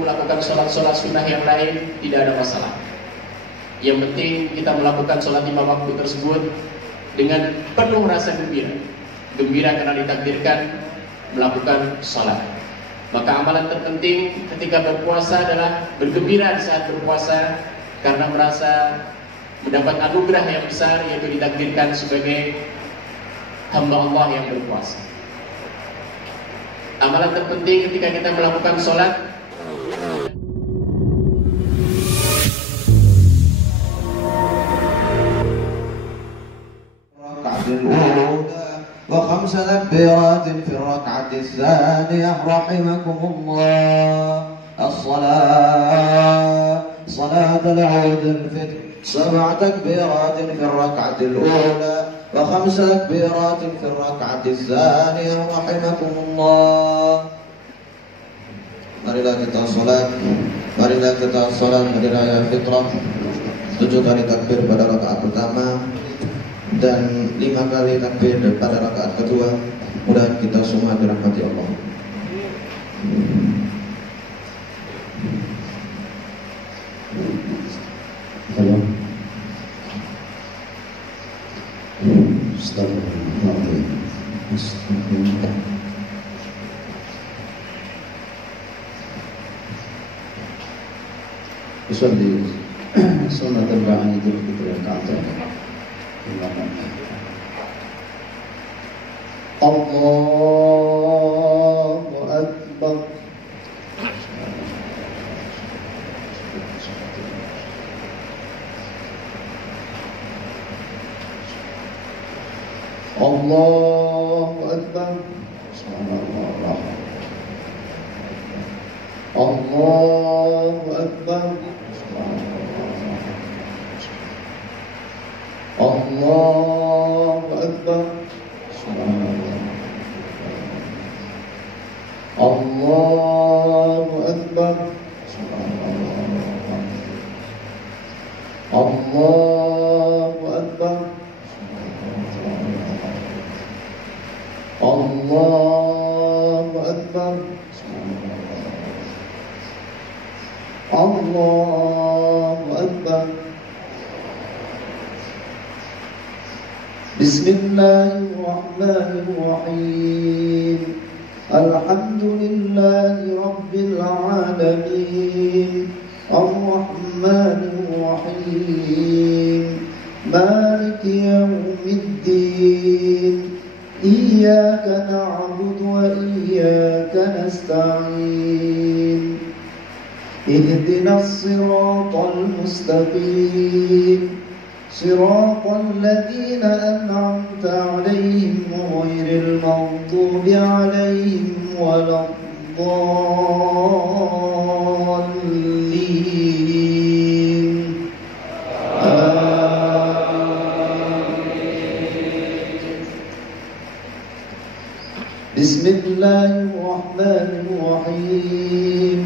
melakukan sholat-sholat sunnah yang lain, tidak ada masalah. Yang penting kita melakukan sholat 5 waktu tersebut dengan penuh rasa gembira. Gembira karena ditakdirkan melakukan sholat. Maka amalan terpenting ketika berpuasa adalah bergembira di saat berpuasa, karena merasa mendapat anugerah yang besar, yaitu ditakdirkan sebagai hamba Allah yang berpuasa. Amalan terpenting ketika kita melakukan sholat وخمس تكبيرات في الركعة الثانية رحمكم الله. صلاة العيد الفطر 7 تكبيرات في الركعة الأولى وخمس تكبيرات في الركعة الثانية رحمكم الله. Marilah kita sholat, hari raya fitrah 7 kali takbir pada rakaat pertama dan 5 kali takbir pada rakaat kedua. Mudah kita semua dirahmati Allah. يصلي سنة الرعاية الفطر ركعتين. الله أكبر. الله أكبر. الله أكبر. الله أكبر. الله أكبر. الله أكبر. الله أكبر. الله أكبر. بسم الله الرحمن الرحيم. الحمد لله رب العالمين الرحمن الرحيم مالك يوم الدين إياك نعبد وإياك نستعين اهدنا الصراط المستقيم صراط الذين أنعمت عليهم غير المغضوب عليهم ولا الضالين. بسم الله الرحمن الرحيم.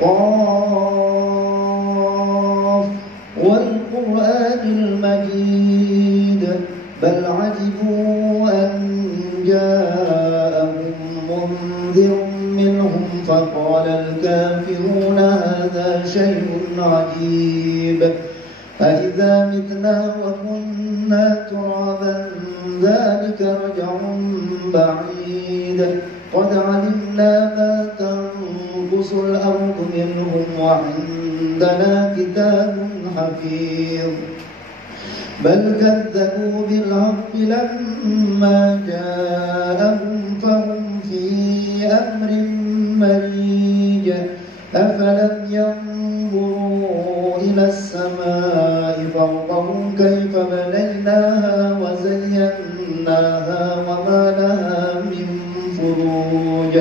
قاف والقرآن المجيد بل عجبوا أن جاءهم منذر منهم فقال الكافرون هذا شيء عجيب أإذا متنا وكنا ترابا ذلك رجع بعيد قد علمنا ما تنقص الأرض منهم وعندنا كتاب حفيظ بل كذبوا بالحق لما جاءهم فهم في أمر مريج أفلم ينظروا إلى السماء فوقهم كيف بنيناها وزيناها وما لها من فروج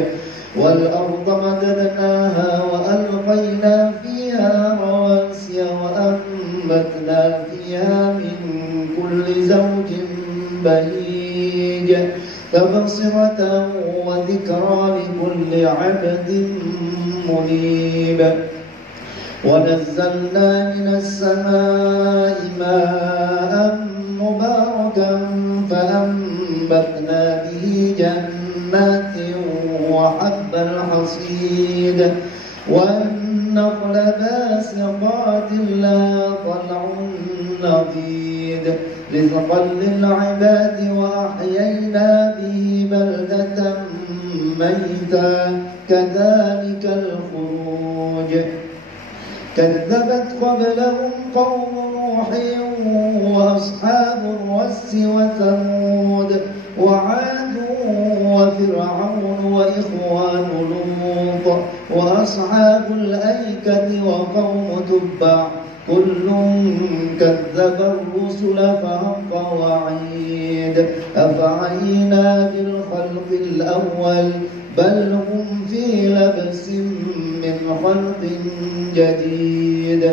والأرض مددناها وألقينا فيها رواسي وأنبتنا فيها من كل زوج بهيج تبصرة وذكرى لكل عبد منيب ونزلنا من السماء ماء مباركا فأنبتنا به جنات وحب الحصيد والنخل باسقات لها طلع نضيد رزقا للعباد وأحيينا به بلدة ميتا كذلك الخروج كذبت قبلهم قوم نوح وأصحاب الرس وثمود وعاد وفرعون وإخوان لوط وأصحاب الأيكة وقوم تبع كل كذب الرسل فحق وعيد أفعينا بالخلق الأول بل هم في لبس من خلق جديد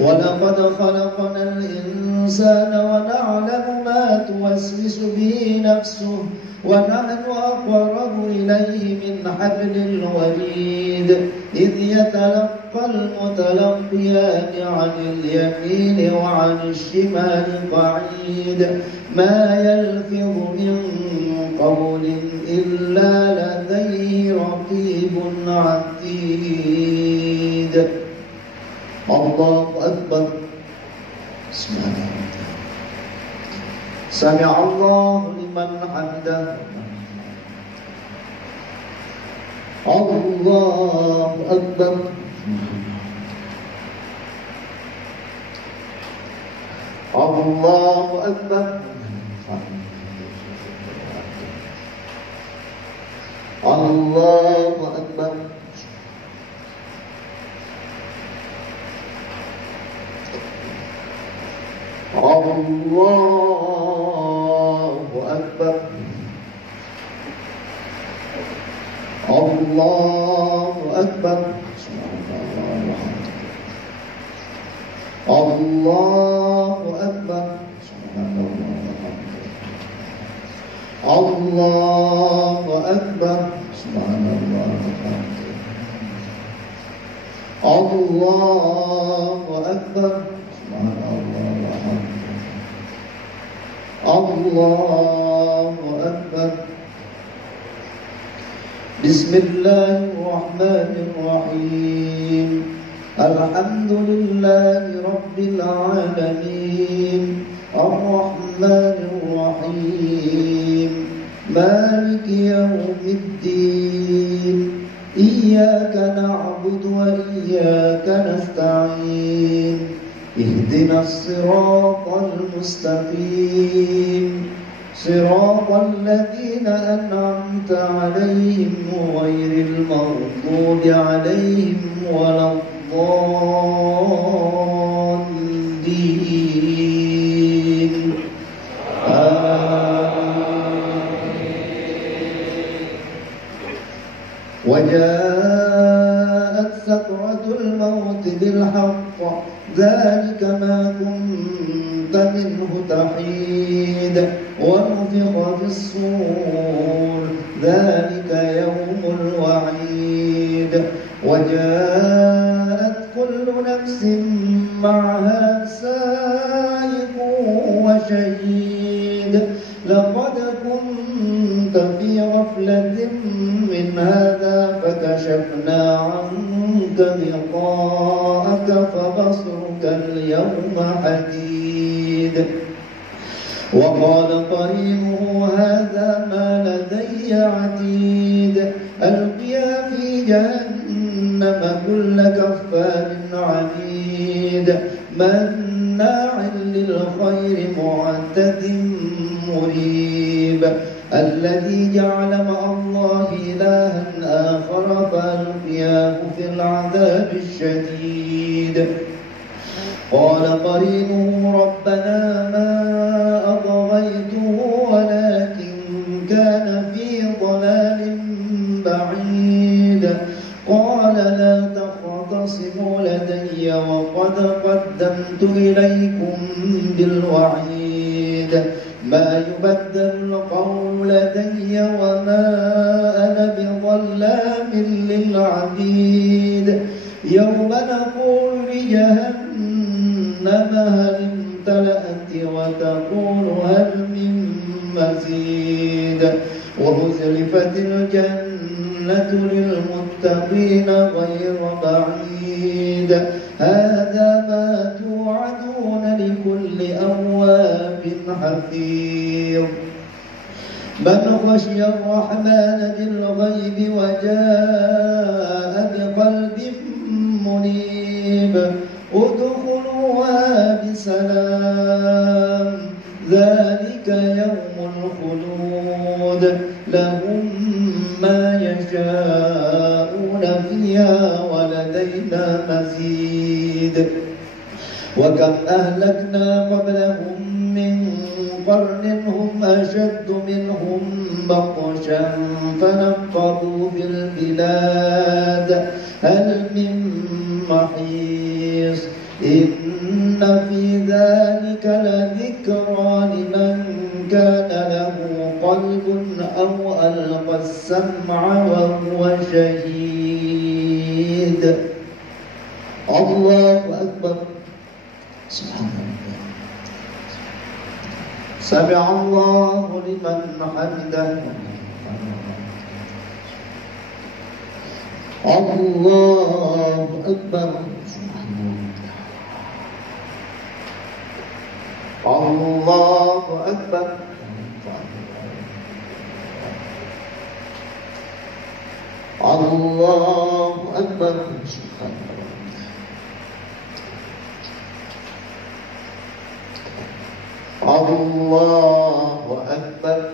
ولقد خلقنا الإنسان ونعلم ما توسوس به نفسه ونحن أقرب إليه من حبل الوريد إذ يتلقى المتلقيان عن اليمين وعن الشمال قعيد ما يلفظ من قول إلا لديه رقيب عتيد الله أكبر سمع الله لمن حمده الله أكبر الله أكبر الله أكبر الله أكبر الله أكبر الله أكبر الله أكبر سبحان الله الله أكبر سبحان الله الله أكبر بسم الله الرحمن الرحيم الحمد لله رب العالمين الرحمن الرحيم مالك يوم الدين إياك نعبد وإياك نستعين اهدنا الصراط المستقيم صراط الذين أنعمت عليهم غير المغضوب عليهم ولا الضالين وجاءت سكرة الموت بالحق ذلك ما كنت منه تحيد ونفخ في الصور ذلك يوم الوعيد وجاءت كل نفس معها سائق وشهيد لقد كنت في غفلة من هذا فكشفنا عنك غطاءك فبصرك اليوم حديد وقال قرينه هذا ما لدي عتيد ألقيا في جهنم كل كفار عنيد مناع للخير معتد مريب الذي جعل مع الله إلها آخر فألقياه في العذاب الشديد قال قرينه ربنا ما أطغيته ولكن كان في ضلال بعيد قال لا تختصموا لدي وقد قدمت إليكم بالوعيد ما يبدل القول لدي وما أنا بظلام للعبيد يوم نقول لجهنم هل امتلأت وتقول هل من مزيد وأزلفت الجنة للمتقين للمتقين غير بعيد هذا ما توعدون لكل أواب حفيظ من خشي الرحمن بالغيب وجاء بقلب منيب ادخلوها بسلام ذلك يوم الخلود لهم ما يشاءون فيها ولدينا مزيد وكم أهلكنا قبلهم من قرن هم أشد منهم بطشا فنقبوا في البلاد هل من محيص إن في ذلك لذكرى لمن كان له قلب أو ألقى السمع وهو شهيد الله أكبر سبحان الله سمع الله لمن حمده الله أكبر الله أكبر الله أكبر الله أكبر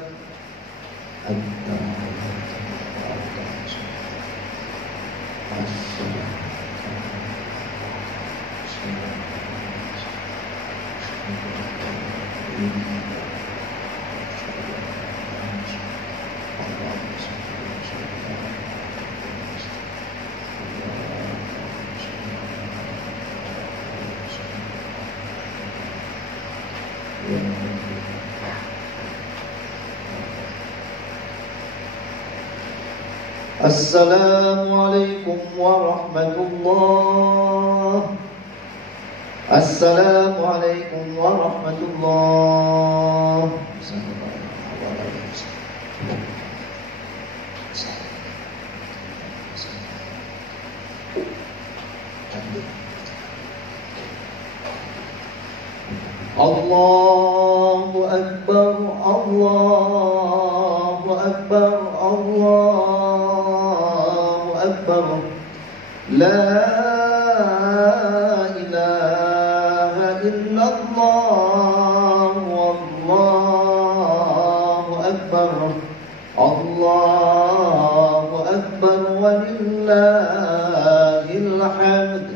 السلام عليكم ورحمة الله السلام عليكم ورحمة الله الله أكبر الله أكبر الله أكبر لا إله إلا الله والله أكبر الله أكبر ولله الحمد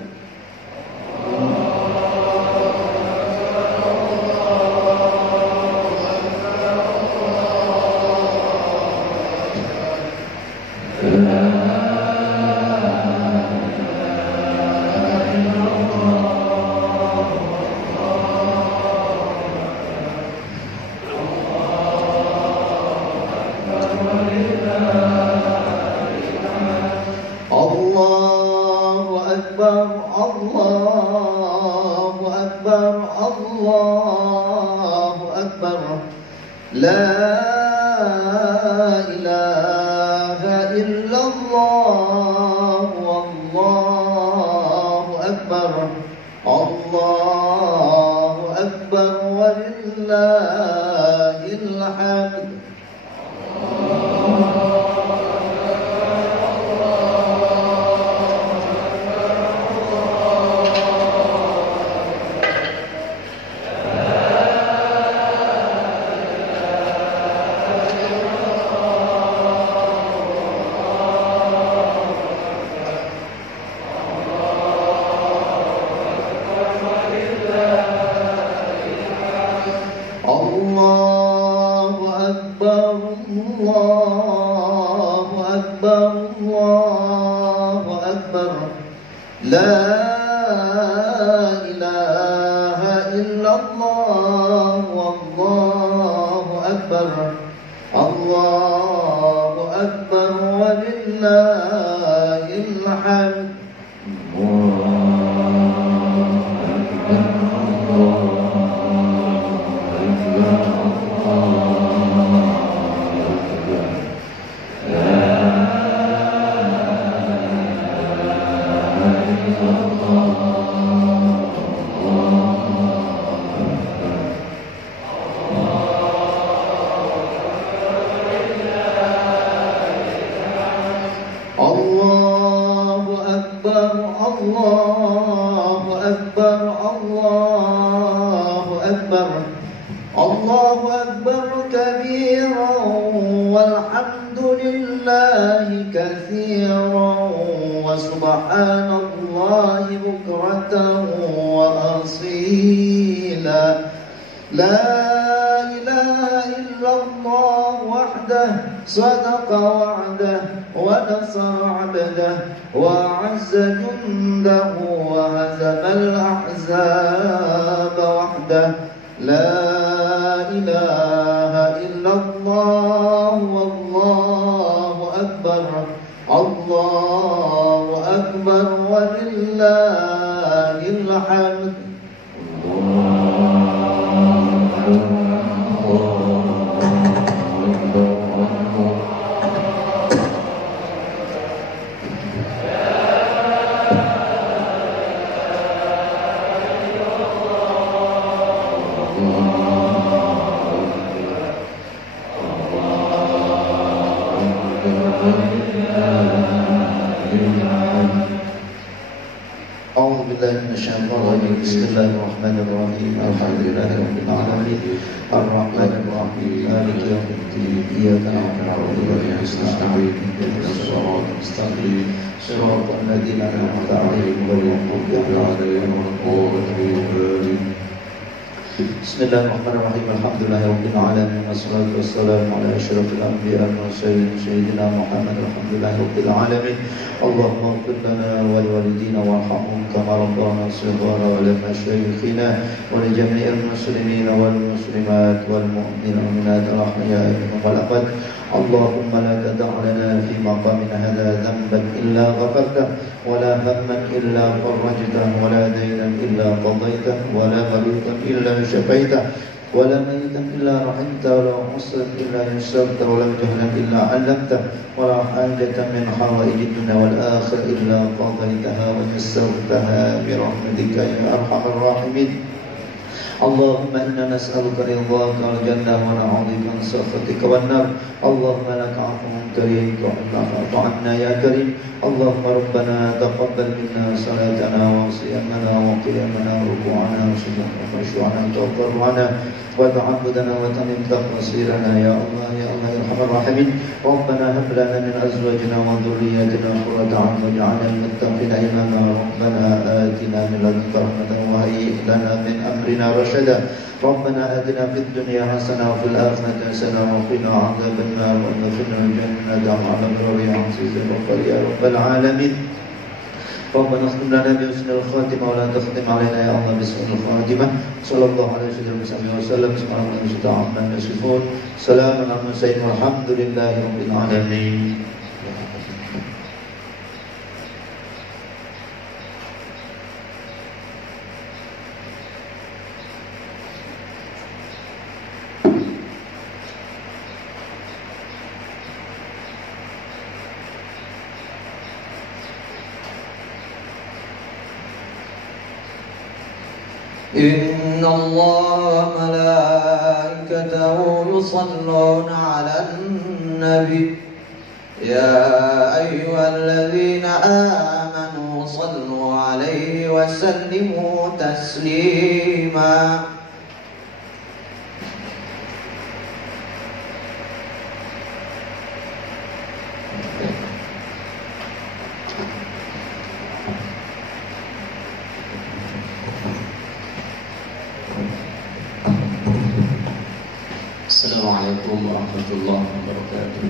لا إله إلا الله والله أكبر الله أكبر ولله الحمد صدق وعده ونصر عبده وأعز جنده وهزم الأحزاب وحده لا إله إلا الله والله أكبر الله أكبر ولله الحمد بسم الله الرحمن الرحيم الحمد لله رب العالمين الرحمن الرحيم مالك يوم الدين إياك نعبد وإياك نستعين اهدنا الصراط المستقيم صراط الذين أنعمت عليهم غير المغضوب عليهم ولا الضالين بسم الله الرحمن الرحيم الحمد لله رب العالمين والصلاة والسلام على أشرف الأنبياء والمرسلين سيدنا محمد الحمد لله رب العالمين اللهم اغفر لنا ولوالدينا وارحمهم كما ربنا صغارا ولمشايخنا ولجميع المسلمين والمسلمات والمؤمنين والمؤمنات الأحياء منهم والأموات اللهم لا تدع لنا في مقامنا هذا ذنبا إلا غفرته ولا هما إلا فرجته ولا دينا إلا قضيته ولا مريضا إلا شفيته ولا ميتا إلا رحمته ولا محسنا إلا يسرته ولا جهلا إلا علمته ولا حاجة من حوائج الدنيا والآخرة إلا قضيتها ويسرتها برحمتك يا أرحم الراحمين اللهم إنا نسألك رضاك والجنة ونعوذ بك من سخطك والنار اللهم لك عفو كريم تعفو عنا يا كريم اللهم ربنا تقبل منا صلاتنا وصيامنا وقيامنا وركوعنا وسجودنا وخشوعنا وتضرعنا وتعبدنا وتمم تقصيرنا يا الله يا الله يا ارحم الراحمين ربنا هب لنا من ازواجنا وذرياتنا قرة اعين واجعلنا للمتقين اماما ربنا آتنا من لدنك رحمة وهيئ لنا من امرنا رشدا ربنا آتنا في الدنيا حسنة وفي الآخرة حسنة وقنا عذاب النار وادخلنا الجنة مع الأبرار عزيز الغفار يا رب العالمين ربنا اختم لنا بحسن الخاتمة ولا تختم علينا يا الله بسوء الخاتمة صلى الله عليه وسلم سبحان الله عما يصفون سلام على المرسلين والحمد لله رب العالمين. إن الله وملائكته يصلون على النبي يا أيها الذين آمنوا صلوا عليه وسلموا تسليما. Assalamualaikum warahmatullahi wabarakatuh.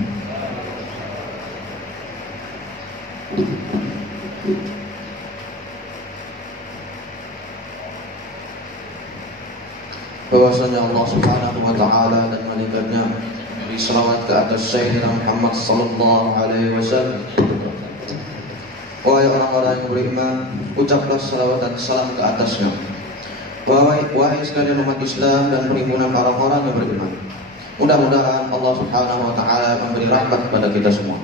Bahwasanya Allah Subhanahu wa taala dan malaikatnya beri selawat ke atas Sayyidina Muhammad sallallahu alaihi wasallam. Wahai orang-orang yang beriman, ucaplah selawat dan salam ke atasnya. Wahai sekalian umat Islam dan perhimpunan orang-orang yang beriman, mudah-mudahan Allah Subhanahu wa taala memberi rahmat kepada kita semua.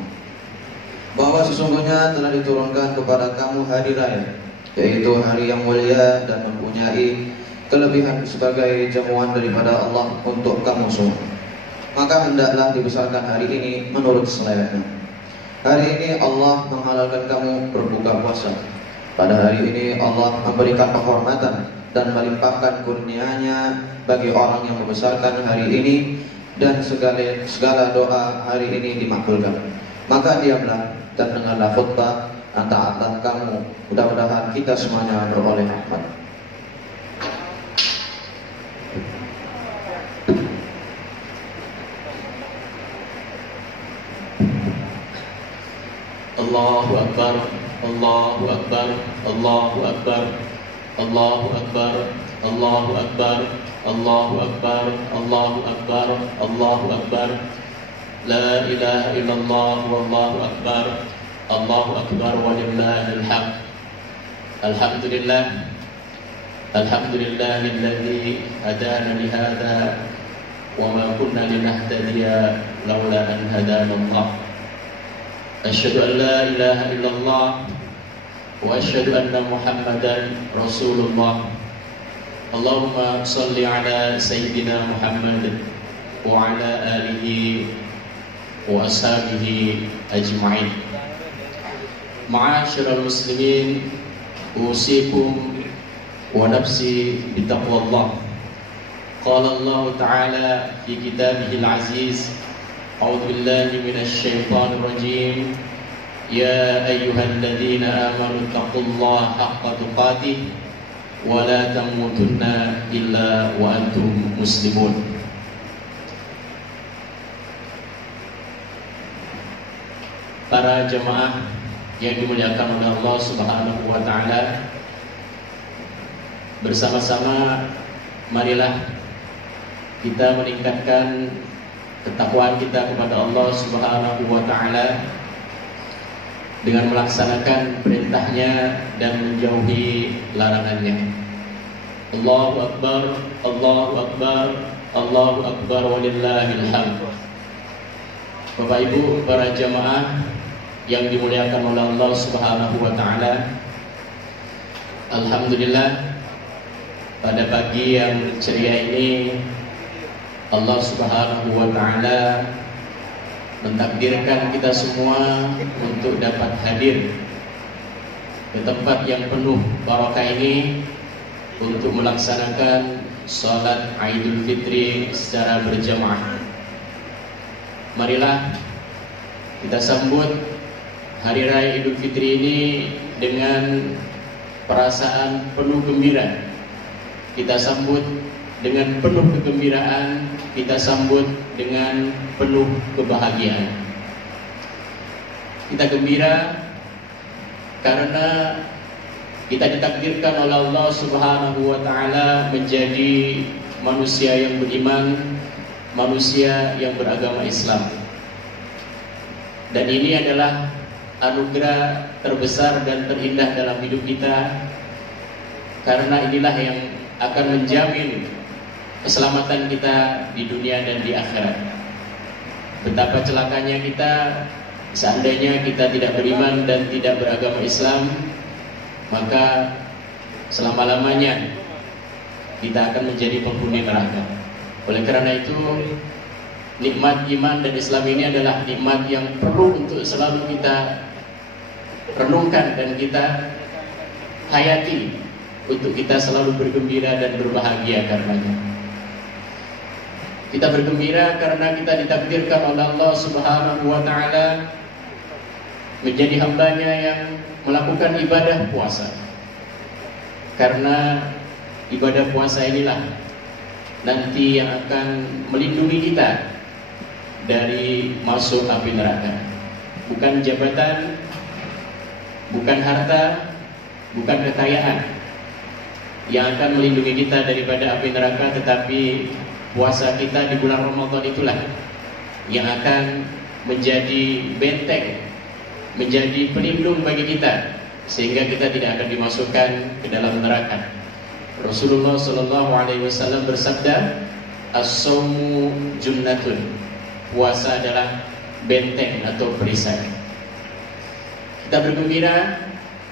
bahwa sesungguhnya telah diturunkan kepada kamu hari raya, yaitu hari yang mulia dan mempunyai kelebihan sebagai jamuan daripada Allah untuk kamu semua. Maka hendaklah dibesarkan hari ini menurut selayaknya. Hari ini Allah menghalalkan kamu berbuka puasa. Pada hari ini Allah memberikan penghormatan dan melimpahkan kurnia-Nya bagi orang yang membesarkan hari ini, dan segala doa hari ini dimakbulkan. Maka diamlah dan dengarlah khutbah, dan taatlah kamu. Mudah-mudahan kita semuanya beroleh rahmat. Allahu Akbar, Allahu Akbar, Allahu Akbar, Allahu Akbar, Allahu Akbar, Allahu Akbar, Allahu Akbar, Allahu Akbar. La ilaha illallah wallahu akbar. Allahu akbar walillahil hamd. Alhamdulillah. Alhamdulillahilladzi hadana li hadza wa ma kunna linahtadiya laula an hadana Allah. Asyhadu an la ilaha illallah wa asyhadu anna Muhammadan Rasulullah. Allahumma shalli ala sayyidina Muhammad wa ala alihi wa ashabihi ajma'in. Ma'asyiral muslimin, usikum wa nafsi bitaqwallah. Qala Allah Ta'ala fi kitabihil aziz, a'udzu billahi minasy syaithanir rajim. Ya ayyuhalladzina amanu taqullaha haqqa tuqatih wa la tamutunna illa wa antum muslimun. Para jemaah yang dimuliakan oleh Allah Subhanahu wa Ta'ala, bersama-sama marilah kita meningkatkan ketakwaan kita kepada Allah Subhanahu wa Ta'ala dengan melaksanakan perintahnya dan menjauhi larangannya. Allahu Akbar, Allahu Akbar, Allahu Akbar walillahil hamd. Bapak Ibu, para jemaah yang dimuliakan oleh Allah Subhanahu wa Ta'ala, alhamdulillah pada pagi yang ceria ini Allah Subhanahu wa Ta'ala mentakdirkan kita semua untuk dapat hadir ke tempat yang penuh barakah ini untuk melaksanakan salat Idul Fitri secara berjamaah. Marilah kita sambut Hari Raya Idul Fitri ini dengan perasaan penuh gembira. Kita sambut dengan penuh kegembiraan, kita sambut dengan penuh kebahagiaan. Kita gembira karena kita ditakdirkan oleh Allah Subhanahu wa Ta'ala menjadi manusia yang beriman, manusia yang beragama Islam. Dan ini adalah anugerah terbesar dan terindah dalam hidup kita, karena inilah yang akan menjamin keselamatan kita di dunia dan di akhirat. Betapa celakanya kita seandainya kita tidak beriman dan tidak beragama Islam, maka selama-lamanya kita akan menjadi penghuni neraka. Oleh karena itu, nikmat iman dan Islam ini adalah nikmat yang perlu untuk selalu kita renungkan dan kita hayati, untuk kita selalu bergembira dan berbahagia karenanya. Kita bergembira karena kita ditakdirkan oleh Allah Subhanahu wa Ta'ala menjadi hambanya yang melakukan ibadah puasa. Karena ibadah puasa inilah nanti yang akan melindungi kita dari masuk api neraka. Bukan jabatan, bukan harta, bukan kekayaan yang akan melindungi kita daripada api neraka, tetapi puasa kita di bulan Ramadan itulah yang akan menjadi benteng, menjadi pelindung bagi kita, sehingga kita tidak akan dimasukkan ke dalam neraka. Rasulullah SAW bersabda, as-sawmu junnatun, puasa adalah benteng atau perisai. Kita bergembira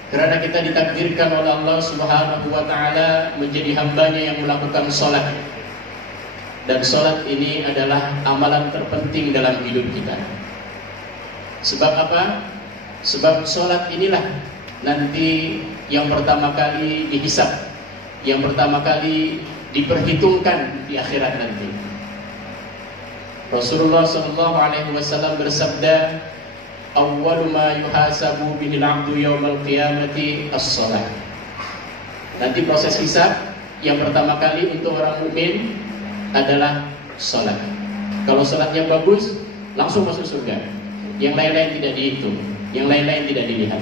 karena kita ditakdirkan oleh Allah Subhanahu wa taala menjadi hambanya yang melakukan sholat. Dan sholat ini adalah amalan terpenting dalam hidup kita. Sebab apa? Sebab sholat inilah nanti yang pertama kali dihisab, yang pertama kali diperhitungkan di akhirat nanti. Rasulullah SAW bersabda, "Awwalu ma yuhasabu bihil 'abdu yaumal qiyamati as-shalah." Nanti proses hisab yang pertama kali untuk orang mukmin adalah sholat. Kalau sholatnya bagus, langsung masuk surga. Yang lain-lain tidak dihitung, yang lain-lain tidak dilihat.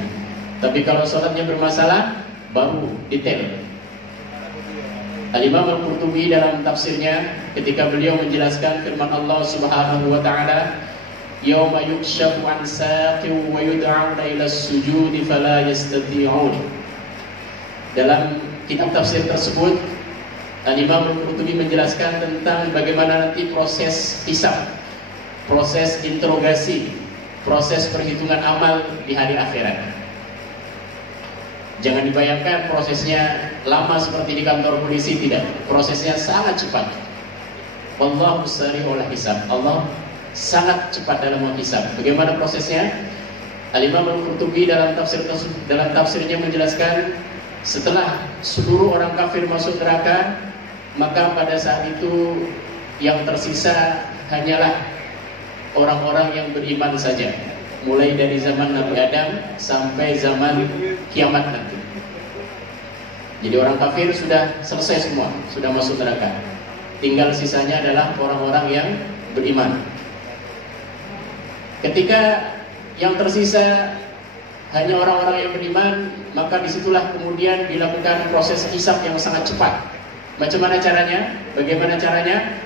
Tapi kalau sholatnya bermasalah, baru detail. Al-Imam Al-Qurtubi dalam tafsirnya ketika beliau menjelaskan firman Allah Subhanahu wa taala, "Yauma yukshafu an saqin wa yud'auna ila as-sujudi fala yastati'un." Dalam kitab tafsir tersebut, Al-Imam Al-Qurtubi menjelaskan tentang bagaimana nanti proses hisab, proses interogasi, proses perhitungan amal di hari akhirat. Jangan dibayangkan prosesnya lama seperti di kantor polisi, tidak. Prosesnya sangat cepat. Wallahu sari'ul hisab. Allah sangat cepat dalam menghisab. Bagaimana prosesnya? Al-Imam Al-Qurtubi dalam tafsirnya menjelaskan, setelah seluruh orang kafir masuk neraka, maka pada saat itu yang tersisa hanyalah orang-orang yang beriman saja, mulai dari zaman Nabi Adam sampai zaman kiamat nanti. Jadi orang kafir sudah selesai semua, sudah masuk neraka. Tinggal sisanya adalah orang-orang yang beriman. Ketika yang tersisa hanya orang-orang yang beriman, maka disitulah kemudian dilakukan proses hisab yang sangat cepat. Macam mana caranya? Bagaimana caranya?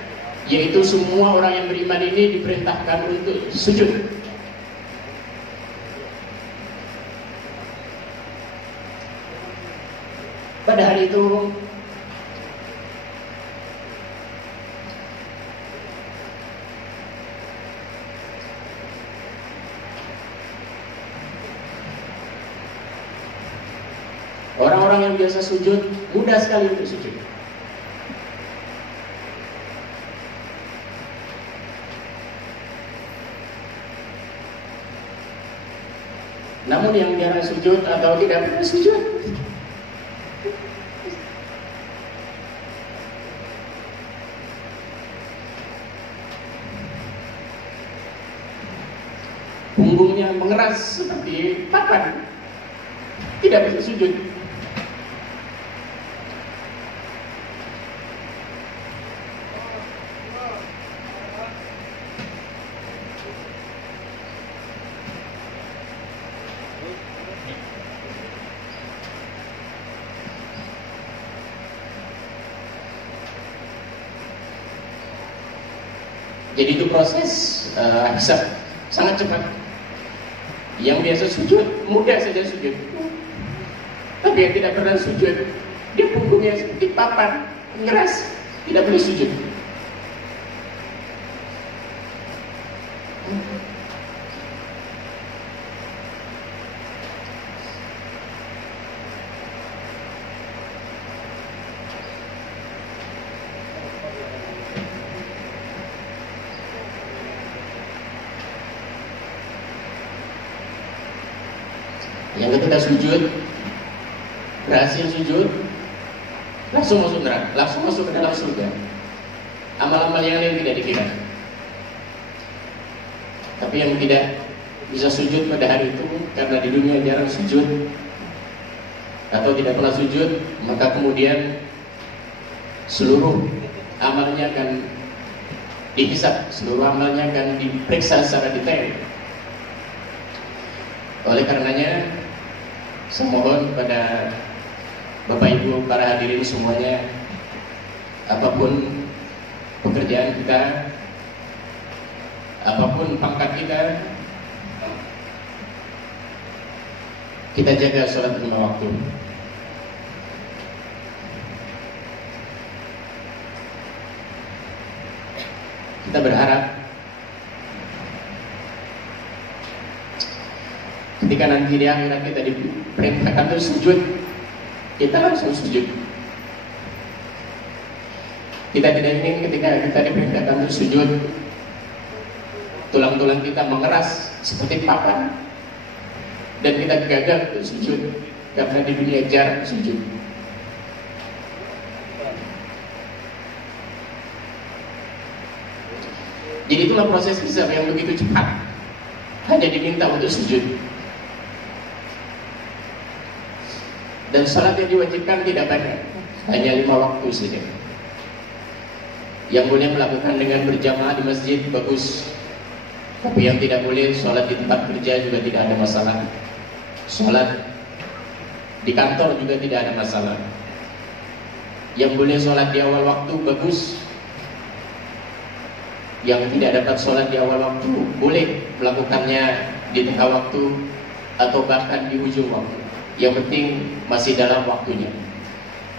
Yaitu semua orang yang beriman ini diperintahkan untuk sujud. Pada hari itu orang-orang yang biasa sujud mudah sekali untuk sujud. Namun yang jarang sujud atau tidak pernah sujud, punggungnya mengeras seperti papan, tidak bisa sujud. Jadi itu proses hisab sangat cepat. Yang biasa sujud mudah saja sujud, tapi yang tidak pernah sujud, dia punggungnya seperti papan, ngeras, tidak boleh sujud. Yang ketika sujud, berhasil sujud, langsung masuk neraka, langsung masuk ke dalam surga. Amal-amal yang lain tidak dikira. Tapi yang tidak bisa sujud pada hari itu, karena di dunia jarang sujud atau tidak pernah sujud, maka kemudian seluruh amalnya akan dihisab, seluruh amalnya akan diperiksa secara detail. Oleh karenanya, saya mohon kepada Bapak Ibu para hadirin semuanya, apapun pekerjaan kita, apapun pangkat kita jaga sholat lima waktu. Kita berharap ketika nanti di akhirat kita diperintahkan untuk sujud, kita langsung sujud. Kita tidak ingin ketika kita diperintahkan untuk sujud, tulang-tulang kita mengeras seperti papan dan kita gagal untuk sujud karena di dunia jarang sujud. Jadi itulah proses hisab yang begitu cepat, hanya diminta untuk sujud. Dan salat yang diwajibkan tidak banyak, hanya 5 waktu saja. Yang boleh melakukan dengan berjamaah di masjid bagus, tapi yang tidak boleh sholat di tempat kerja juga tidak ada masalah. Sholat di kantor juga tidak ada masalah. Yang boleh sholat di awal waktu bagus. Yang tidak dapat sholat di awal waktu boleh melakukannya di tengah waktu atau bahkan di ujung waktu. Yang penting masih dalam waktunya.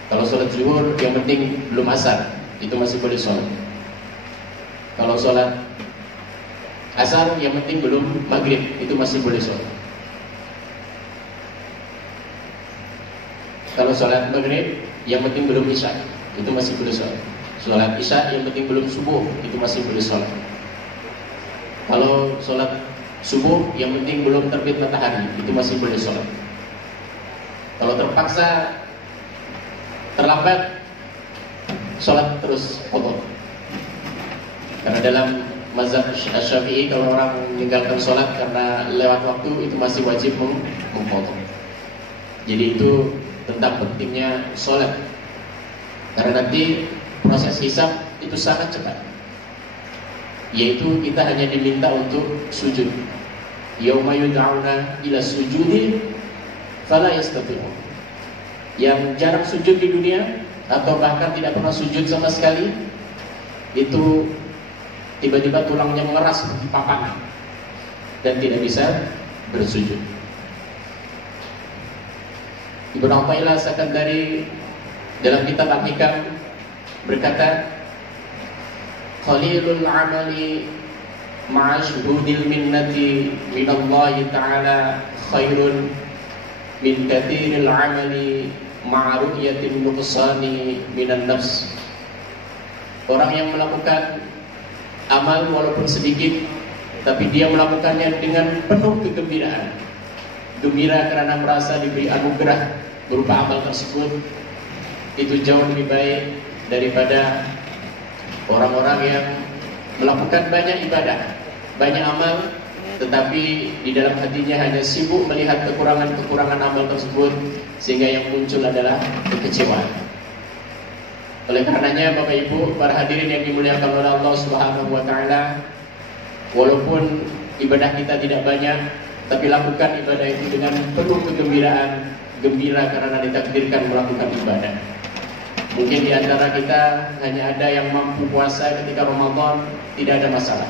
Kalau sholat zuhur, yang penting belum asar, itu masih boleh sholat. Kalau sholat asar, yang penting belum maghrib, itu masih boleh sholat. Kalau sholat maghrib, yang penting belum isya, itu masih boleh sholat. Sholat isya, yang penting belum subuh, itu masih boleh sholat. Kalau sholat subuh, yang penting belum terbit matahari, itu masih boleh sholat. Kalau terpaksa terlambat, sholat terus potong. Karena dalam mazhab Syafi'i, kalau orang meninggalkan sholat karena lewat waktu, itu masih wajib memotong. Jadi itu tentang pentingnya sholat. Karena nanti proses hisab itu sangat cepat, yaitu kita hanya diminta untuk sujud. Yauma yud'auna ila sujudi fala yastati'un. Yang jarang sujud di dunia atau bahkan tidak pernah sujud sama sekali, itu tiba-tiba tulangnya mengeras seperti papan dan tidak bisa bersujud. Ibnu Athaillah Sakandari dalam kitab Al-Hikam berkata, qalilul amali ma'a syuhudil minnati minallahi ta'ala khairun min kathiril amali ma'a ru'yatin nuqsani minan nafs. Orang yang melakukan amal walaupun sedikit, tapi dia melakukannya dengan penuh kegembiraan, gembira karena merasa diberi anugerah berupa amal tersebut, itu jauh lebih baik daripada orang-orang yang melakukan banyak ibadah, banyak amal, tetapi di dalam hatinya hanya sibuk melihat kekurangan-kekurangan amal tersebut, sehingga yang muncul adalah kekecewaan. Oleh karenanya Bapak Ibu, para hadirin yang dimuliakan oleh Allah Subhanahu wa taala, walaupun ibadah kita tidak banyak, tapi lakukan ibadah itu dengan penuh kegembiraan, gembira karena ditakdirkan melakukan ibadah. Mungkin di antara kita hanya ada yang mampu puasa ketika Ramadan, tidak ada masalah.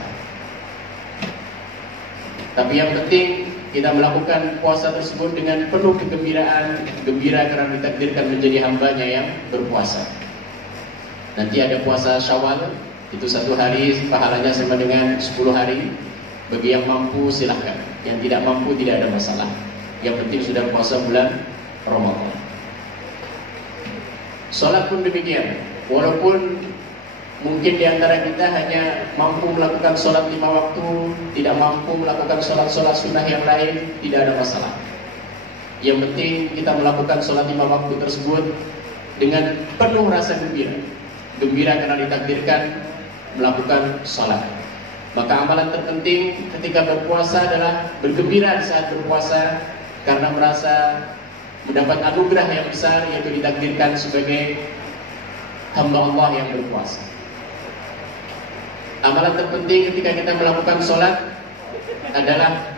Tapi yang penting kita melakukan puasa tersebut dengan penuh kegembiraan, gembira karena ditakdirkan menjadi hambanya yang berpuasa. Nanti ada puasa Syawal, itu 1 hari pahalanya sama dengan 10 hari. Bagi yang mampu silahkan, yang tidak mampu tidak ada masalah. Yang penting sudah puasa bulan Ramadan. Sholat pun demikian. Walaupun mungkin di antara kita hanya mampu melakukan sholat 5 waktu, tidak mampu melakukan sholat-sholat sunnah yang lain, tidak ada masalah. Yang penting kita melakukan sholat 5 waktu tersebut dengan penuh rasa gembira. Gembira karena ditakdirkan melakukan sholat. Maka amalan terpenting ketika berpuasa adalah bergembira di saat berpuasa, karena merasa mendapat anugerah yang besar, yaitu ditakdirkan sebagai hamba Allah yang berpuasa. Amalan terpenting ketika kita melakukan sholat adalah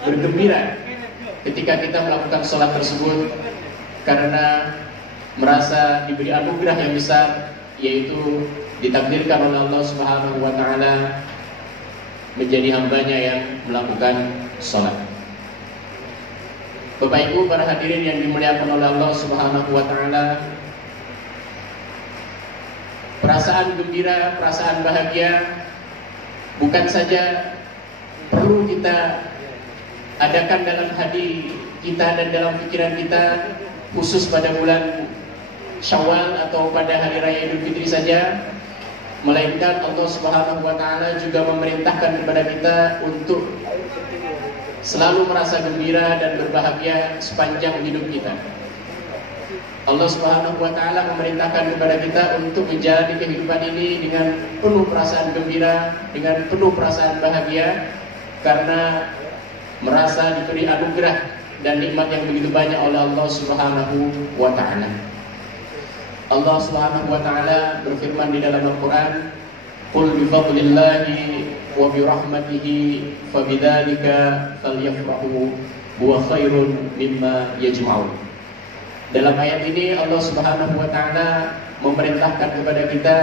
bergembira ketika kita melakukan sholat tersebut, karena merasa diberi anugerah yang besar, yaitu ditakdirkan oleh Allah Subhanahu wa taala menjadi hambanya yang melakukan sholat. Bapak Ibu, para hadirin yang dimuliakan oleh Allah Subhanahu wa taala, perasaan gembira, perasaan bahagia bukan saja perlu kita adakan dalam hati kita dan dalam pikiran kita, khusus pada bulan Syawal atau pada hari raya Idul Fitri saja, melainkan Allah Subhanahu wa taala juga memerintahkan kepada kita untuk selalu merasa gembira dan berbahagia sepanjang hidup kita. Allah Subhanahu wa taala memerintahkan kepada kita untuk menjalani kehidupan ini dengan penuh perasaan gembira, dengan penuh perasaan bahagia, karena merasa diberi anugerah dan nikmat yang begitu banyak oleh Allah Subhanahu wa taala. Allah Subhanahu wa taala berfirman di dalam Al-Qur'an, "Qul bi fadlillahi wa bi rahmatihi fabidzalika falyafrahu huwa khairun mimma yajma'un." Dalam ayat ini Allah Subhanahu wa taala memerintahkan kepada kita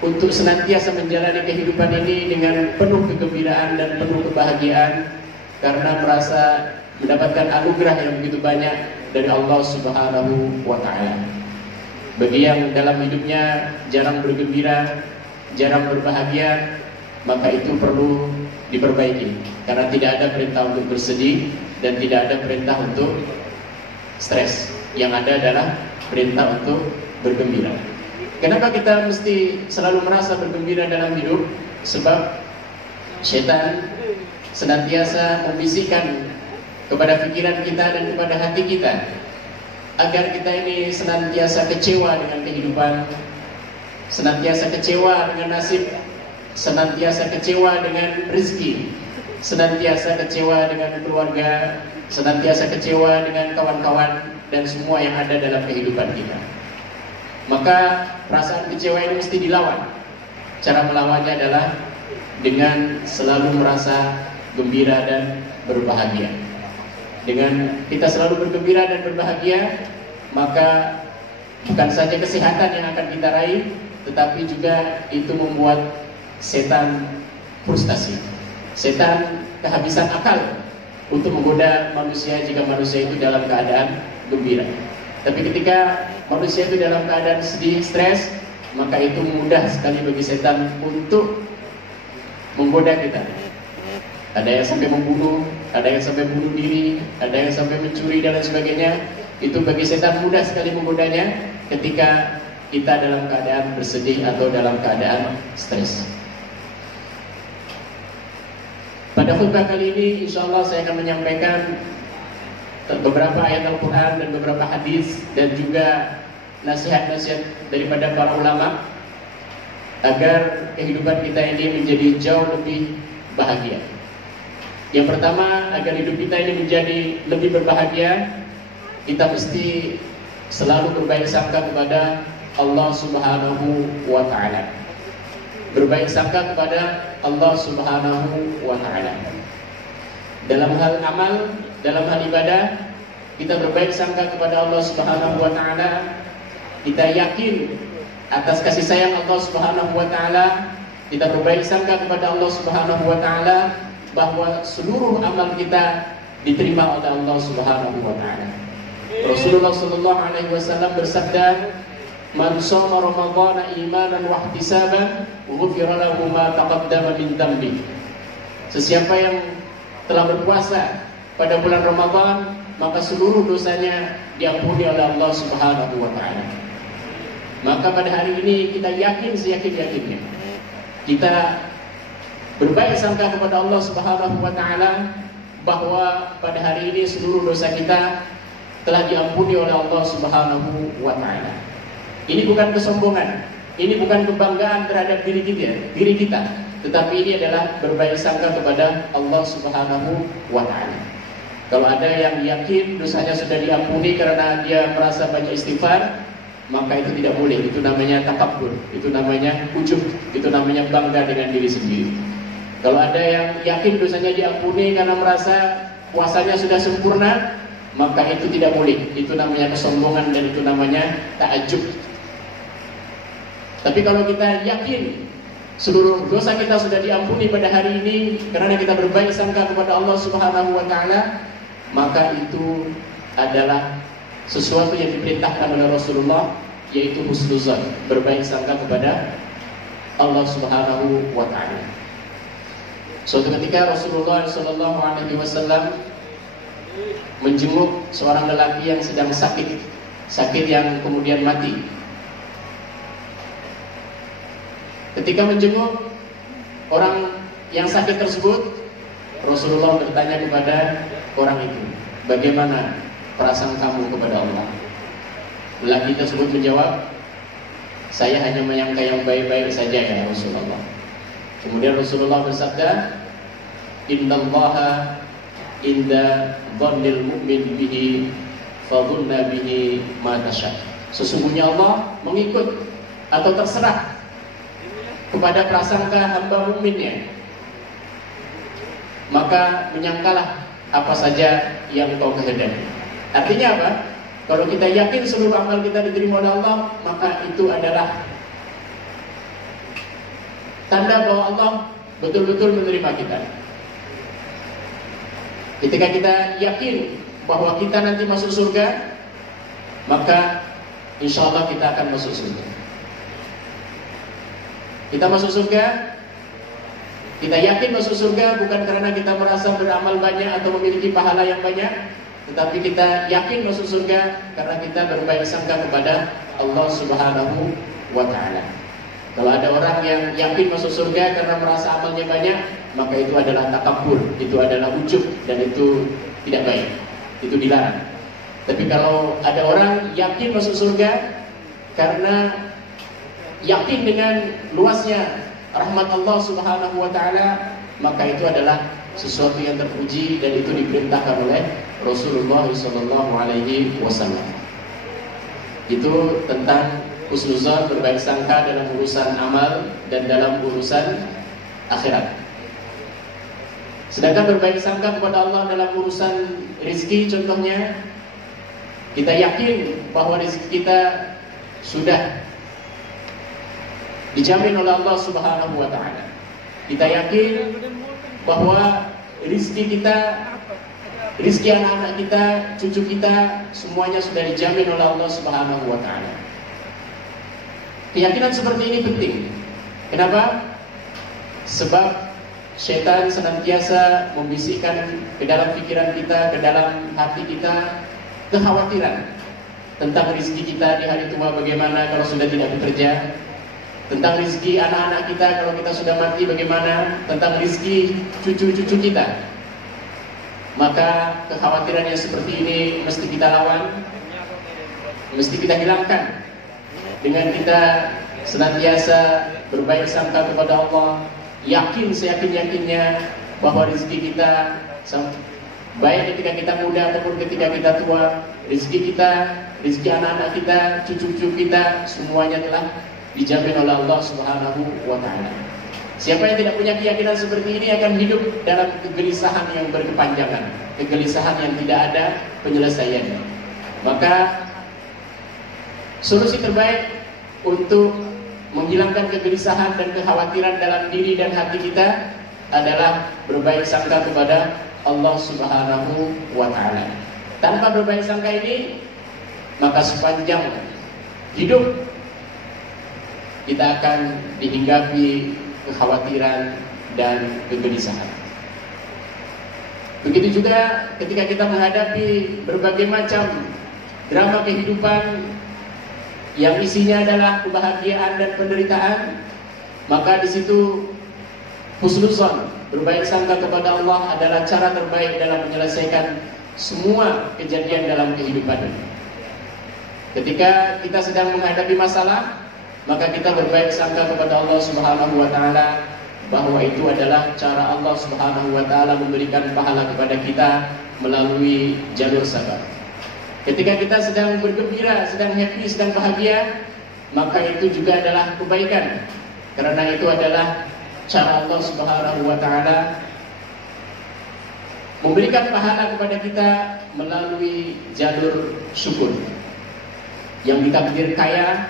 untuk senantiasa menjalani kehidupan ini dengan penuh kegembiraan dan penuh kebahagiaan, karena merasa mendapatkan anugerah yang begitu banyak dari Allah Subhanahu wa taala. Bagi yang dalam hidupnya jarang bergembira, jarang berbahagia, maka itu perlu diperbaiki, karena tidak ada perintah untuk bersedih dan tidak ada perintah untuk stres. Yang ada adalah perintah untuk bergembira. Kenapa kita mesti selalu merasa bergembira dalam hidup? Sebab setan senantiasa membisikkan kepada pikiran kita dan kepada hati kita agar kita ini senantiasa kecewa dengan kehidupan, senantiasa kecewa dengan nasib, senantiasa kecewa dengan rezeki, senantiasa kecewa dengan keluarga, senantiasa kecewa dengan kawan-kawan dan semua yang ada dalam kehidupan kita. Maka perasaan kecewa ini mesti dilawan. Cara melawannya adalah dengan selalu merasa gembira dan berbahagia. Dengan kita selalu bergembira dan berbahagia, maka bukan saja kesehatan yang akan kita raih, tetapi juga itu membuat setan frustasi. Setan kehabisan akal untuk menggoda manusia jika manusia itu dalam keadaan gembira. Tapi ketika manusia itu dalam keadaan sedih, stres, maka itu mudah sekali bagi setan untuk menggoda kita. Ada yang sampai membunuh, ada yang sampai bunuh diri, ada yang sampai mencuri dan lain sebagainya. Itu bagi setan mudah sekali menggodanya ketika kita dalam keadaan bersedih atau dalam keadaan stres. Pada khutbah kali ini, insya Allah saya akan menyampaikan beberapa ayat Al-Quran dan beberapa hadis dan juga nasihat-nasihat daripada para ulama agar kehidupan kita ini menjadi jauh lebih bahagia. Yang pertama, agar hidup kita ini menjadi lebih berbahagia, kita mesti selalu berbaik sangka kepada Allah Subhanahu wa ta'ala. Berbaik sangka kepada Allah Subhanahu wa ta'ala. Dalam hal amal, dalam hal ibadah, kita berbaik sangka kepada Allah Subhanahu wa ta'ala. Kita yakin atas kasih sayang Allah Subhanahu wa ta'ala. Kita berbaik sangka kepada Allah Subhanahu wa ta'ala bahwa seluruh amal kita diterima oleh Allah Subhanahu wa ta'ala. Rasulullah sallallahu alaihi wasallam bersabda, "Man shoma Ramadhana imanan wa ihtisaban, ghufira lahu ma taqaddama min dhanbi." Sesiapa yang telah berpuasa pada bulan Ramadan, maka seluruh dosanya diampuni oleh Allah Subhanahu wa ta'ala. Maka pada hari ini kita yakin seyakin-yakinnya, kita berbaik sangka kepada Allah Subhanahu wa ta'ala bahwa pada hari ini seluruh dosa kita telah diampuni oleh Allah Subhanahu wa ta'ala. Ini bukan kesombongan, ini bukan kebanggaan terhadap diri kita, tetapi ini adalah berbaik sangka kepada Allah Subhanahu wa ta'ala. Kalau ada yang yakin dosanya sudah diampuni karena dia merasa banyak istighfar, maka itu tidak boleh. Itu namanya takabbur, itu namanya ujub, itu namanya bangga dengan diri sendiri. Kalau ada yang yakin dosanya diampuni karena merasa puasanya sudah sempurna, maka itu tidak boleh. Itu namanya kesombongan dan itu namanya ta'ajub. Tapi kalau kita yakin seluruh dosa kita sudah diampuni pada hari ini karena kita berbaik sangka kepada Allah Subhanahu wa ta'ala, maka itu adalah sesuatu yang diperintahkan oleh Rasulullah, yaitu husnuzan, berbaik sangka kepada Allah Subhanahu wa ta'ala. Suatu ketika Rasulullah sallallahu alaihi wasallam menjenguk seorang lelaki yang sedang sakit yang kemudian mati. Ketika menjenguk orang yang sakit tersebut, Rasulullah bertanya kepada orang itu, bagaimana perasaan kamu kepada Allah? Lelaki tersebut menjawab, saya hanya menyangka yang baik-baik saja ya Rasulullah. Kemudian Rasulullah bersabda, innallaha inda dhannil mu'min bihi fadhunna bihi ma tasha. Sesungguhnya Allah mengikut atau terserah kepada prasangka hamba mukminnya, maka menyangkalah apa saja yang kau kehendaki. Artinya apa? Kalau kita yakin seluruh amal kita diterima oleh Allah, maka itu adalah tanda bahwa Allah betul-betul menerima kita. Ketika kita yakin bahwa kita nanti masuk surga, maka insya Allah kita akan masuk surga. Kita masuk surga, kita yakin masuk surga bukan karena kita merasa beramal banyak atau memiliki pahala yang banyak, tetapi kita yakin masuk surga karena kita berbaik sangka kepada Allah Subhanahu wa Ta'ala. Kalau ada orang yang yakin masuk surga karena merasa amalnya banyak, maka itu adalah takabur, itu adalah ujub, dan itu tidak baik, itu dilarang. Tapi kalau ada orang yakin masuk surga karena yakin dengan luasnya rahmat Allah Subhanahu wa Ta'ala, maka itu adalah sesuatu yang terpuji dan itu diperintahkan oleh Rasulullah sallallahu alaihi wasallam. Itu tentang husnuzan, berbaik sangka dalam urusan amal dan dalam urusan akhirat. Sedangkan berbaik sangka kepada Allah dalam urusan rezeki, contohnya kita yakin bahwa rezeki kita sudah dijamin oleh Allah Subhanahu wa Ta'ala. Kita yakin bahwa rezeki kita, rezeki anak-anak kita, cucu kita, semuanya sudah dijamin oleh Allah Subhanahu wa Ta'ala. Keyakinan seperti ini penting. Kenapa? Sebab syaitan senantiasa membisikkan ke dalam pikiran kita, ke dalam hati kita, kekhawatiran tentang rezeki kita di hari tua, bagaimana kalau sudah tidak bekerja, tentang rezeki anak-anak kita kalau kita sudah mati bagaimana, tentang rezeki cucu-cucu kita. Maka kekhawatiran yang seperti ini mesti kita lawan, mesti kita hilangkan dengan kita senantiasa berbaik sangka kepada Allah, yakin seyakin-yakinnya bahwa rezeki kita, baik ketika kita muda ataupun ketika kita tua, rezeki kita, rezeki anak-anak kita, cucu-cucu kita, semuanya telah dijamin oleh Allah Subhanahu wa Ta'ala. Siapa yang tidak punya keyakinan seperti ini akan hidup dalam kegelisahan yang berkepanjangan, kegelisahan yang tidak ada penyelesaiannya. Maka solusi terbaik untuk menghilangkan kegelisahan dan kekhawatiran dalam diri dan hati kita adalah berbaik sangka kepada Allah Subhanahu wa Ta'ala. Tanpa berbaik sangka ini, maka sepanjang hidup kita akan dihinggapi kekhawatiran dan kegelisahan. Begitu juga ketika kita menghadapi berbagai macam drama kehidupan yang isinya adalah kebahagiaan dan penderitaan, maka di situ husnuzan, berbaik sangka kepada Allah adalah cara terbaik dalam menyelesaikan semua kejadian dalam kehidupan. Ketika kita sedang menghadapi masalah, maka kita berbaik sangka kepada Allah Subhanahu wa Ta'ala bahwa itu adalah cara Allah Subhanahu wa Ta'ala memberikan pahala kepada kita melalui jalur sabar. Ketika kita sedang bergembira, sedang happy, sedang bahagia, maka itu juga adalah kebaikan, karena itu adalah cara Allah Subhanahu wa Ta'ala memberikan pahala kepada kita melalui jalur syukur. Yang ditakdir kaya,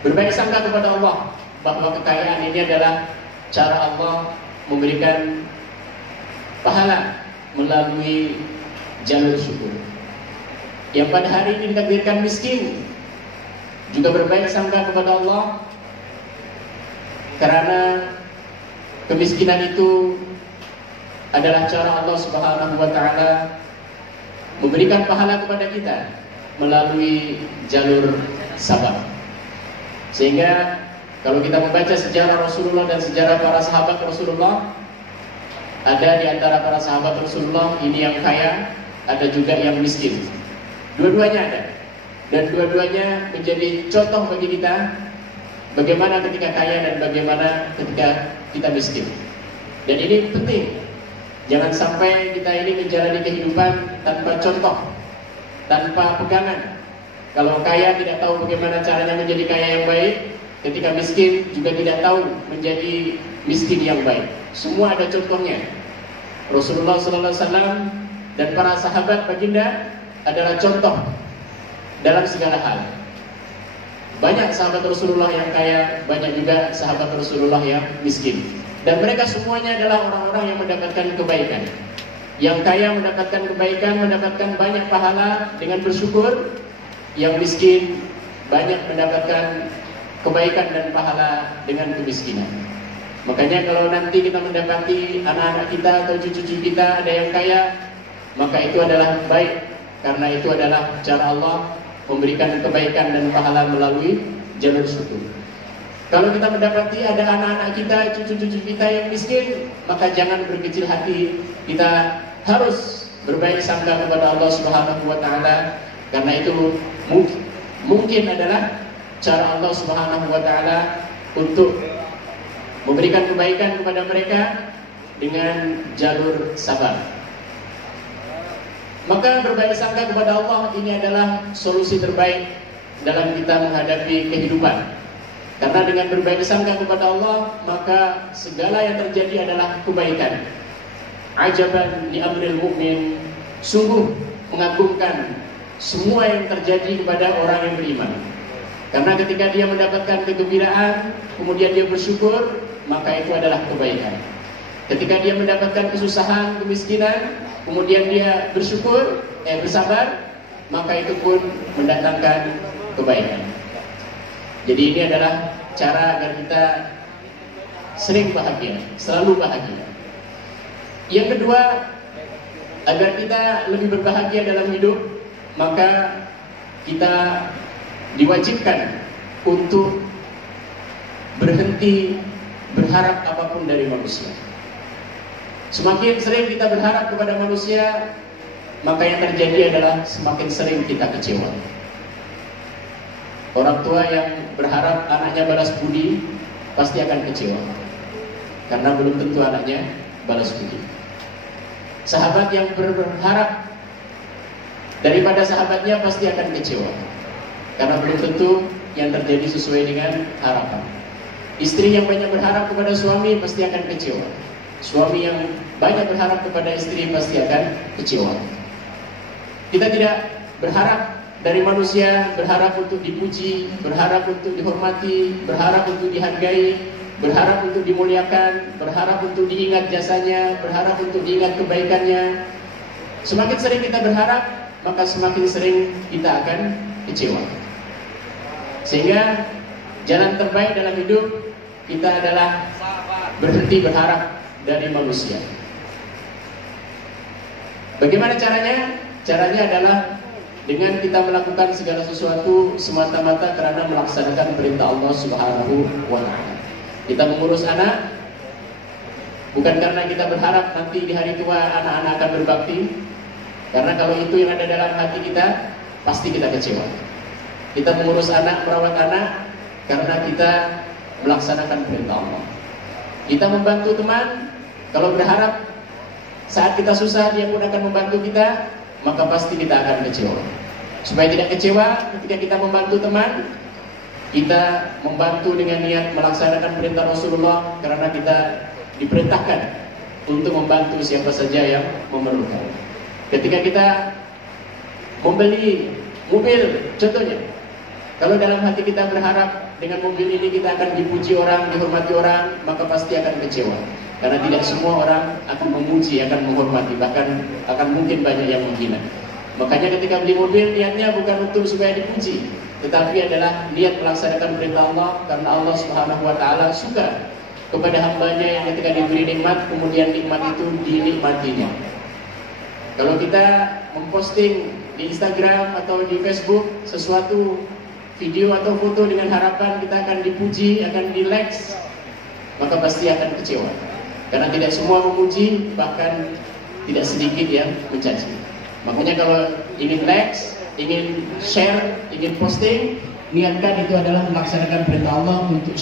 berbaik sangka kepada Allah bahwa kekayaan ini adalah cara Allah memberikan pahala melalui jalur syukur. Yang pada hari ini ditakdirkan miskin, juga berbaik sangka kepada Allah karena kemiskinan itu adalah cara Allah Subhanahu wa taala memberikan pahala kepada kita melalui jalur sabar. Sehingga kalau kita membaca sejarah Rasulullah dan sejarah para sahabat Rasulullah, ada di antara para sahabat Rasulullah ini yang kaya, ada juga yang miskin. Dua-duanya ada. Dan dua-duanya menjadi contoh bagi kita bagaimana ketika kaya dan bagaimana ketika kita miskin. Dan ini penting. Jangan sampai kita ini menjalani kehidupan tanpa contoh, tanpa pegangan. Kalau kaya tidak tahu bagaimana caranya menjadi kaya yang baik, ketika miskin juga tidak tahu menjadi miskin yang baik. Semua ada contohnya. Rasulullah SAW dan para sahabat baginda adalah contoh dalam segala hal. Banyak sahabat Rasulullah yang kaya, banyak juga sahabat Rasulullah yang miskin. Dan mereka semuanya adalah orang-orang yang mendapatkan kebaikan. Yang kaya mendapatkan kebaikan, mendapatkan banyak pahala dengan bersyukur. Yang miskin banyak mendapatkan kebaikan dan pahala dengan kemiskinan. Makanya kalau nanti kita mendapati anak-anak kita atau cucu-cucu kita ada yang kaya, maka itu adalah baik. Karena itu adalah cara Allah memberikan kebaikan dan pahala melalui jalur syukur. Kalau kita mendapati ada anak-anak kita, cucu-cucu kita yang miskin, maka jangan berkecil hati. Kita harus berbaik sangka kepada Allah Subhanahu wa taala, karena itu mungkin adalah cara Allah Subhanahu wa taala untuk memberikan kebaikan kepada mereka dengan jalur sabar. Maka berbaik sangka kepada Allah ini adalah solusi terbaik dalam kita menghadapi kehidupan. Karena dengan berbaik sangka kepada Allah, maka segala yang terjadi adalah kebaikan. Ajaban li amril mu'min, sungguh mengagumkan semua yang terjadi kepada orang yang beriman. Karena ketika dia mendapatkan kegembiraan, kemudian dia bersyukur, maka itu adalah kebaikan. Ketika dia mendapatkan kesusahan, kemiskinan, kemudian dia bersabar, maka itu pun mendatangkan kebaikan. Jadi ini adalah cara agar kita sering bahagia, selalu bahagia. Yang kedua, agar kita lebih berbahagia dalam hidup, maka kita diwajibkan untuk berhenti berharap apapun dari manusia. Semakin sering kita berharap kepada manusia, maka yang terjadi adalah semakin sering kita kecewa. Orang tua yang berharap anaknya balas budi pasti akan kecewa, karena belum tentu anaknya balas budi. Sahabat yang berharap daripada sahabatnya pasti akan kecewa, karena belum tentu yang terjadi sesuai dengan harapan. Istri yang banyak berharap kepada suami pasti akan kecewa. Suami yang banyak berharap kepada istri pasti akan kecewa. Kita tidak berharap dari manusia, berharap untuk dipuji, berharap untuk dihormati, berharap untuk dihargai, berharap untuk dimuliakan, berharap untuk diingat jasanya, berharap untuk diingat kebaikannya. Semakin sering kita berharap, maka semakin sering kita akan kecewa. Sehingga jalan terbaik dalam hidup kita adalah berhenti berharap dari manusia. Bagaimana caranya? Caranya adalah dengan kita melakukan segala sesuatu semata-mata karena melaksanakan perintah Allah Subhanahu wa taala. Kita mengurus anak bukan karena kita berharap nanti di hari tua anak-anak akan berbakti. Karena kalau itu yang ada dalam hati kita, pasti kita kecewa. Kita mengurus anak, merawat anak karena kita melaksanakan perintah Allah. Kita membantu teman, kalau berharap saat kita susah dia pun akan membantu kita, maka pasti kita akan kecewa. Supaya tidak kecewa ketika kita membantu teman, kita membantu dengan niat melaksanakan perintah Rasulullah, karena kita diperintahkan untuk membantu siapa saja yang memerlukan. Ketika kita membeli mobil, contohnya, kalau dalam hati kita berharap dengan mobil ini kita akan dipuji orang, dihormati orang, maka pasti akan kecewa. Karena tidak semua orang akan memuji, akan menghormati, bahkan akan mungkin banyak yang menghina. Makanya ketika beli mobil, niatnya bukan untuk supaya dipuji, tetapi adalah niat melaksanakan perintah Allah, karena Allah Subhanahu wa taala suka kepada hambanya yang ketika diberi nikmat, kemudian nikmat itu dinikmatinya. Kalau kita memposting di Instagram atau di Facebook sesuatu video atau foto dengan harapan kita akan dipuji, akan di-likes, maka pasti akan kecewa. Karena tidak semua memuji, bahkan tidak sedikit yang mencaci. Makanya kalau ingin likes, ingin share, ingin posting, niatkan itu adalah melaksanakan perintah Allah untuk